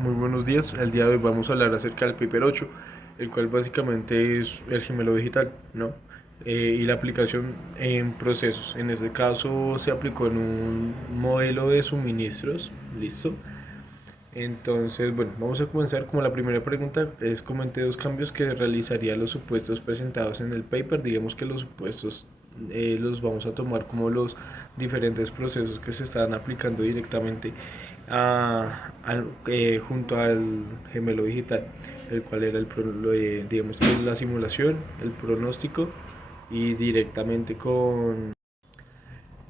Muy buenos días. El día de hoy vamos a hablar acerca del Paper 8, el cual básicamente es el gemelo digital, ¿no? Y la aplicación en procesos. En este caso se aplicó en un modelo de suministros, ¿listo? Entonces, bueno, vamos a comenzar. Como la primera pregunta es: comente dos cambios que realizaría los supuestos presentados en el paper. Digamos que los supuestos los vamos a tomar como los diferentes procesos que se están aplicando directamente junto al gemelo digital, el cual era digamos que la simulación, el pronóstico y directamente con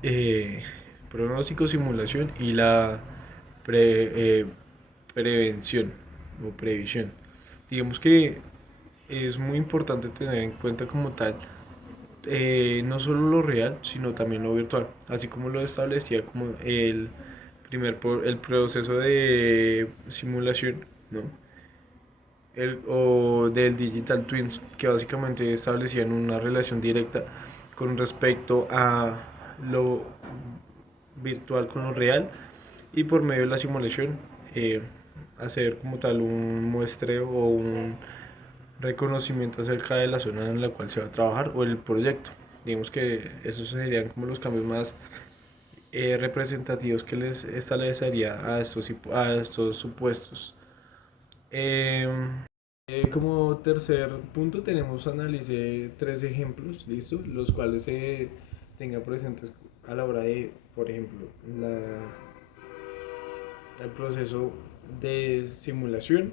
eh, pronóstico, simulación y la pre- eh, prevención o previsión. Digamos que es muy importante tener en cuenta como tal no solo lo real, sino también lo virtual, así como lo establecía como el proceso de simulación, ¿no? O del Digital Twins, que básicamente establecían una relación directa con respecto a lo virtual con lo real, y por medio de la simulación eh, hacer como tal un muestreo o un reconocimiento acerca de la zona en la cual se va a trabajar o el proyecto. Digamos que esos serían como los cambios más representativos que les establecería a estos supuestos. Eh, como tercer punto tenemos, analicé tres ejemplos, ¿listo? Los cuales se tengan presentes a la hora de, por ejemplo, el proceso de simulación,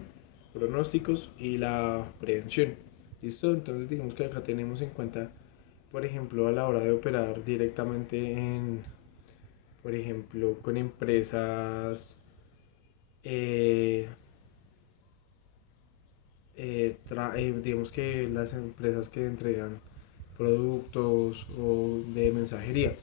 pronósticos y la prevención. ¿Listo? Entonces digamos que acá tenemos en cuenta, por ejemplo, a la hora de operar directamente por ejemplo, con empresas, eh, digamos que las empresas que entregan productos o de mensajería.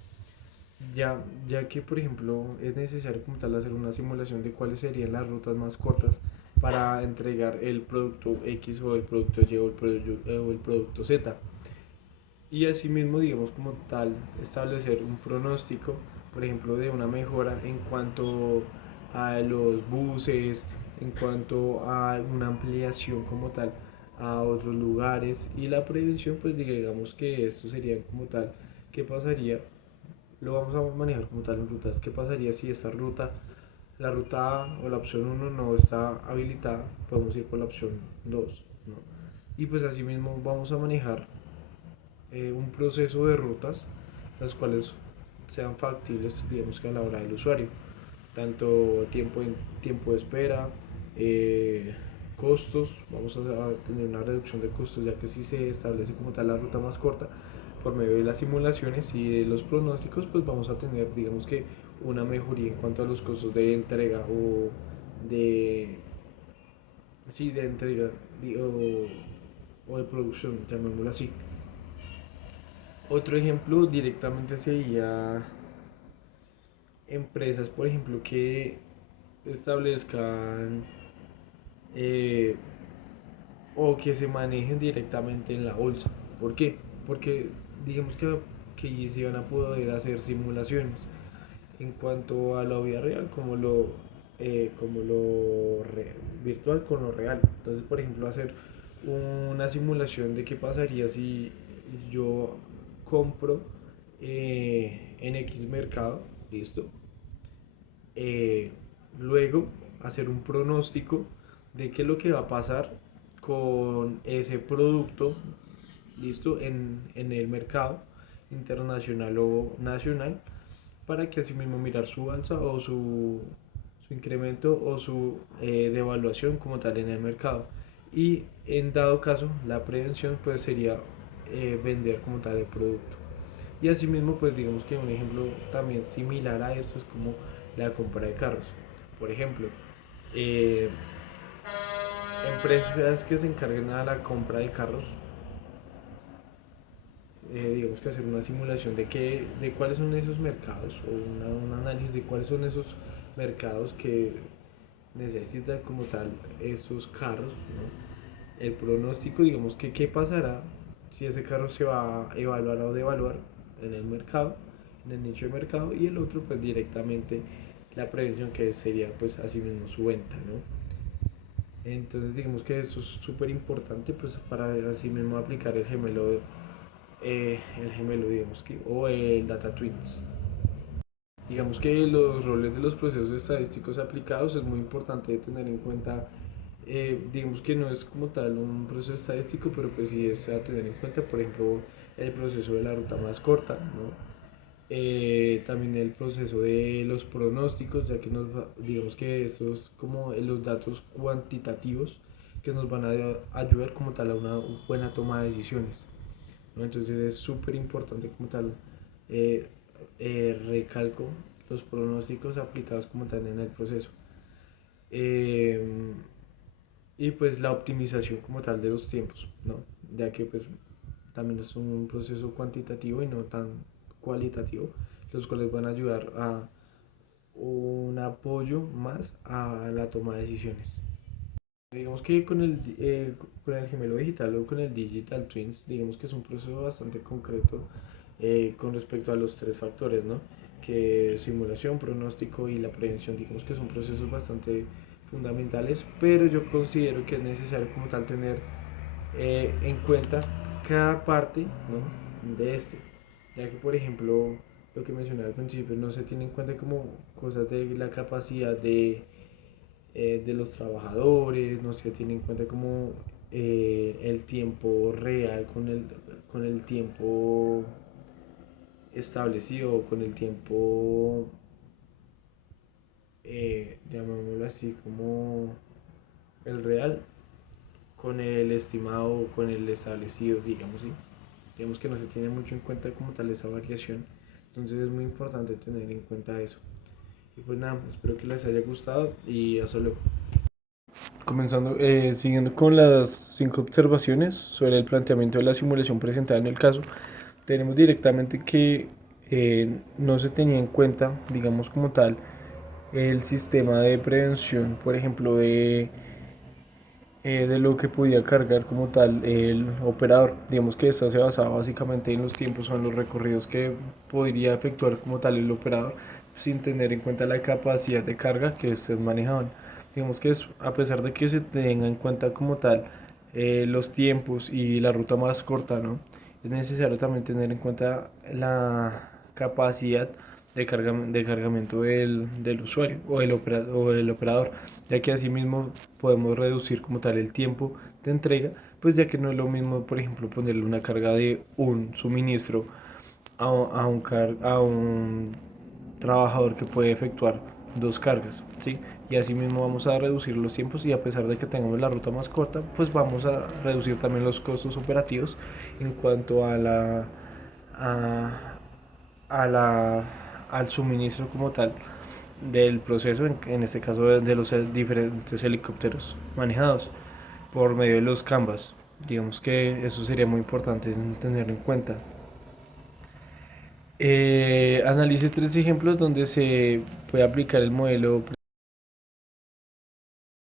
Ya que, por ejemplo, es necesario como tal hacer una simulación de cuáles serían las rutas más cortas para entregar el producto X o el producto Y o el producto Z. Y asimismo, digamos como tal, establecer un pronóstico, por ejemplo, de una mejora en cuanto a los buses, en cuanto a una ampliación como tal a otros lugares, y la prevención, pues digamos que esto sería como tal, ¿qué pasaría? Lo vamos a manejar como tal en rutas. ¿Qué pasaría si esa ruta, la ruta A o la opción uno no está habilitada? Podemos ir por la opción 2, ¿no? Y pues asimismo vamos a manejar un proceso de rutas las cuales sean factibles, digamos que a la hora del usuario, tanto tiempo de espera, eh, costos. Vamos a tener una reducción de costos, ya que si se establece como tal la ruta más corta por medio de las simulaciones y de los pronósticos, pues vamos a tener, digamos que, una mejoría en cuanto a los costos de entrega o de, sí, de entrega o de producción, llamémoslo así. Otro ejemplo directamente sería empresas, por ejemplo, que establezcan eh, o que se manejen directamente en la bolsa. ¿Por qué? Porque digamos que se van a poder hacer simulaciones en cuanto a la vida real como virtual con lo real. Entonces, por ejemplo, hacer una simulación de qué pasaría si yo compro en X mercado, ¿listo? eh, Luego hacer un pronóstico de qué es lo que va a pasar con ese producto, listo, en el mercado internacional o nacional, para que así mismo mirar su alza o su incremento o su devaluación como tal en el mercado. Y en dado caso, la prevención pues sería vender como tal el producto. Y asimismo, pues digamos que un ejemplo también similar a esto es como la compra de carros. Por ejemplo, eh, empresas que se encarguen a la compra de carros, digamos que hacer una simulación de cuáles son esos mercados o un análisis de cuáles son esos mercados que necesitan como tal esos carros, ¿no? El pronóstico, digamos que qué pasará si ese carro se va a evaluar o devaluar en el mercado, en el nicho de mercado, y el otro pues directamente la prevención, que sería pues así mismo su venta, ¿no? Entonces digamos que eso es súper importante pues para así mismo aplicar el gemelo digamos que, o el data twins. Digamos que los roles de los procesos estadísticos aplicados es muy importante tener en cuenta, digamos que no es como tal un proceso estadístico, pero pues sí es a tener en cuenta, por ejemplo, el proceso de la ruta más corta, ¿no? También el proceso de los pronósticos, ya que digamos que estos como los datos cuantitativos que nos van a ayudar como tal a una buena toma de decisiones, ¿no? Entonces es súper importante como tal, eh, recalco los pronósticos aplicados como tal en el proceso. Eh, y pues la optimización como tal de los tiempos, ¿no? Ya que pues también es un proceso cuantitativo y no tan cualitativo, los cuales van a ayudar a un apoyo más a la toma de decisiones. Digamos que con el gemelo digital o con el digital twins, digamos que es un proceso bastante concreto, con respecto a los tres factores, ¿no? Que simulación, pronóstico y la prevención, digamos que son procesos bastante fundamentales, pero yo considero que es necesario como tal tener, en cuenta cada parte, ¿no? De este, ya que por ejemplo lo que mencioné al principio no se tiene en cuenta como cosas de la capacidad de los trabajadores, no se tiene en cuenta como, el tiempo real con el tiempo establecido, con el tiempo, llamémoslo así, como el real, con el estimado, con el establecido, digamos, ¿sí? Digamos que no se tiene mucho en cuenta como tal esa variación, entonces es muy importante tener en cuenta eso. Y pues nada, espero que les haya gustado y hasta luego. Comenzando, siguiendo con las 5 observaciones sobre el planteamiento de la simulación presentada en el caso, tenemos directamente que, no se tenía en cuenta, digamos como tal, el sistema de prevención, por ejemplo, de lo que podía cargar como tal el operador. Digamos que esto se basaba básicamente en los tiempos o en los recorridos que podría efectuar como tal el operador sin tener en cuenta la capacidad de carga que ustedes manejaban. Digamos que es, a pesar de que se tenga en cuenta como tal, los tiempos y la ruta más corta, ¿no? Es necesario también tener en cuenta la capacidad de cargamento del usuario o el operador, ya que asimismo podemos reducir como tal el tiempo de entrega, pues ya que no es lo mismo, por ejemplo, ponerle una carga de un suministro a un trabajador que puede efectuar dos cargas, ¿sí? Y asimismo vamos a reducir los tiempos y a pesar de que tengamos la ruta más corta, pues vamos a reducir también los costos operativos en cuanto a, a la, al suministro como tal del proceso, en este caso de los diferentes helicópteros manejados por medio de los Canvas. Digamos que eso sería muy importante tenerlo en cuenta. Analice 3 ejemplos donde se puede aplicar el modelo